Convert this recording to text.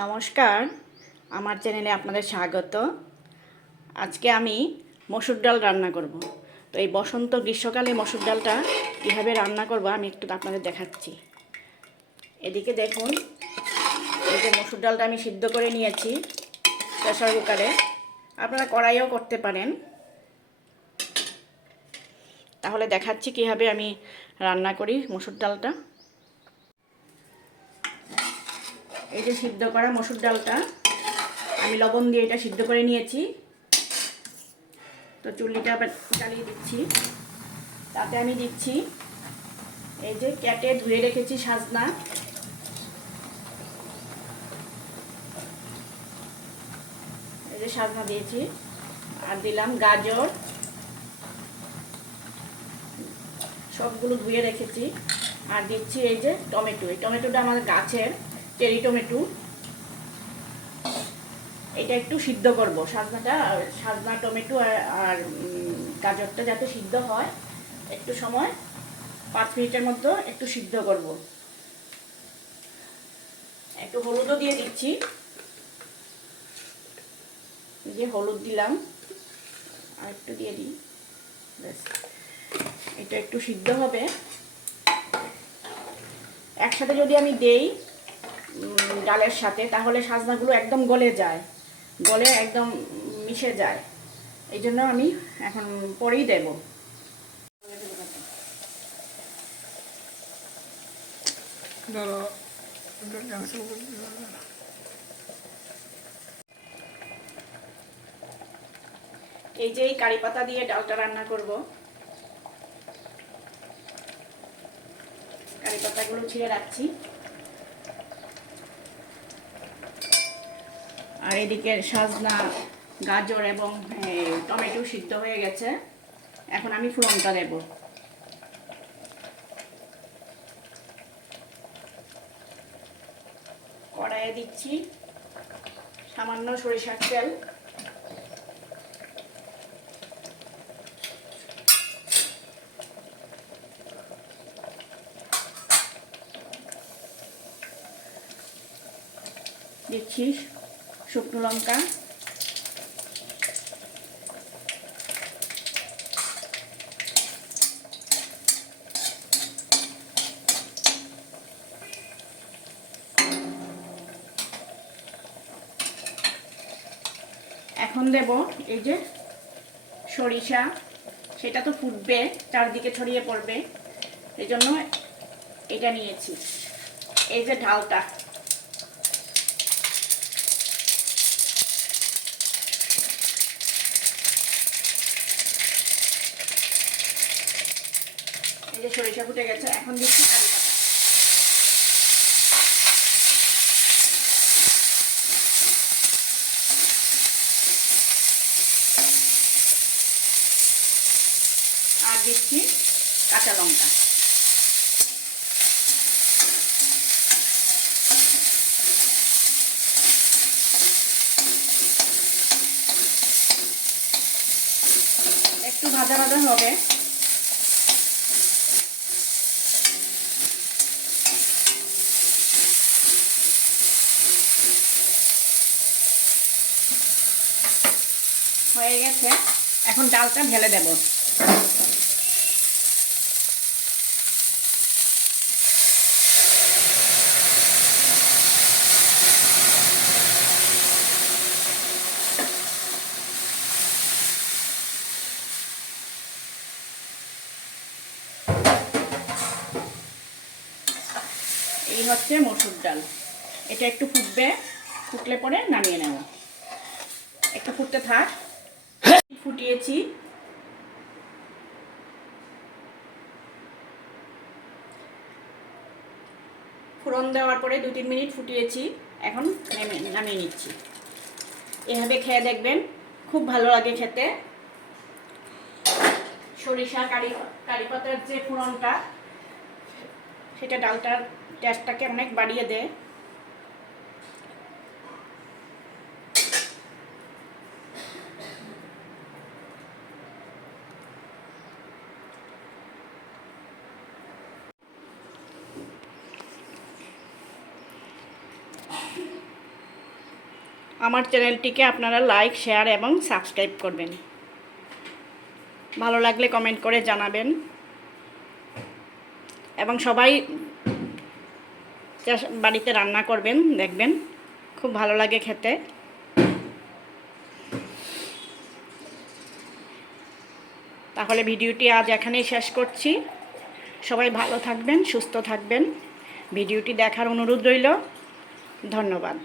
নমস্কার, আমার চ্যানেলে আপনাদের স্বাগত। আজকে আমি মসুর ডাল রান্না করব। তো এই বসন্ত গ্রীষ্মকালে মসুর ডালটা কীভাবে রান্না করব আমি একটু আপনাদের দেখাচ্ছি। এদিকে দেখুন, এই যে মসুর ডালটা আমি সিদ্ধ করে নিয়েছি প্রেসার কুকারে, আপনারা কড়াইও করতে পারেন। তাহলে দেখাচ্ছি কীভাবে আমি রান্না করি মসুর ডালটা। এই যে সিদ্ধ করা মসুর ডালটা আমি লবণ দিয়ে এটা সিদ্ধ করে নিয়েছি। তো চুল্লিটা জ্বালিয়ে দিচ্ছি। তাতে আমি দিচ্ছি এই যে কেটে ধুয়ে রেখেছি সাজনা, এই যে সাজনা দিয়েছি, আর দিলাম গাজর, সবগুলো ধুয়ে রেখেছি। আর দিচ্ছি এই যে টমেটো, এই টমেটোটা আমাদের গাছের চেরি টমেটো। এটা একটু সিদ্ধ করব, সাজনা টমেটো আর গাজরটা যাতে সিদ্ধ হয়, একটু সময় 5 মিনিটের মধ্যে একটু সিদ্ধ করব। একটু হলুদও দিয়ে দিচ্ছি, এই যে হলুদ দিলাম, আর একটু দিয়ে দিই, ব্যাস। এটা একটু সিদ্ধ হবে। একসাথে যদি আমি দেই ডালের সাথে, তাহলে সাজনাগুলো একদম গলে যায়, গলে একদম মিশে যায়। এই জন্য আমি এখন পরেই দেব। এই যে এই কারি পাতা দিয়ে ডালটা রান্না করব। কারি পাতাগুলো ছিঁড়ে রাখছি। আর এদিকে সাজনা, গাজর এবং টমেটো সিদ্ধ হয়ে গেছে। এখন আমি ফোড়নটা দেব। কড়াইয়ে দিচ্ছি সামান্য সরিষার তেল, দিচ্ছি শুকনো লঙ্কা, এখন দেব এই যে সরিষা, সেটা তো ফুটবে, চারদিকে ছড়িয়ে পড়বে, এই জন্য এটা নিয়েছি। এই যে ঢালটা, এই যে সরিষা ফুটে গেছে, এখন দিচ্ছি কারি পাতা। আর দিচ্ছি কাঁচা লঙ্কা। একটু ভাজা ভাজা হবে। হয়ে গেছে, এখন ডালটা ঢেলে দেব। এই হচ্ছে মসুর ডাল। এটা একটু ফুটবে, ফুটলে পরে নামিয়ে নেব। একটু ফুটতে থাক। ফুটিয়েছি, ফোড়ন দেওয়ার পরে 2-3 মিনিট ফুটিয়েছি। এখন নামিয়ে নিচ্ছি। এভাবে খেয়ে দেখবেন, খুব ভালো লাগে খেতে। সরিষা কারি পাতার যে ফোড়নটা, সেটা ডালটার টেস্টটাকে অনেক বাড়িয়ে দেয়। আমার চ্যানেলটিকে আপনারা লাইক, শেয়ার এবং সাবস্ক্রাইব করবেন। ভালো লাগলে কমেন্ট করে জানাবেন এবং সবাই বাড়িতে রান্না করবেন, দেখবেন খুব ভালো লাগে খেতে। তাহলে ভিডিওটি আজ এখানেই শেষ করছি। সবাই ভালো থাকবেন, সুস্থ থাকবেন। ভিডিওটি দেখার অনুরোধ রইল। ধন্যবাদ।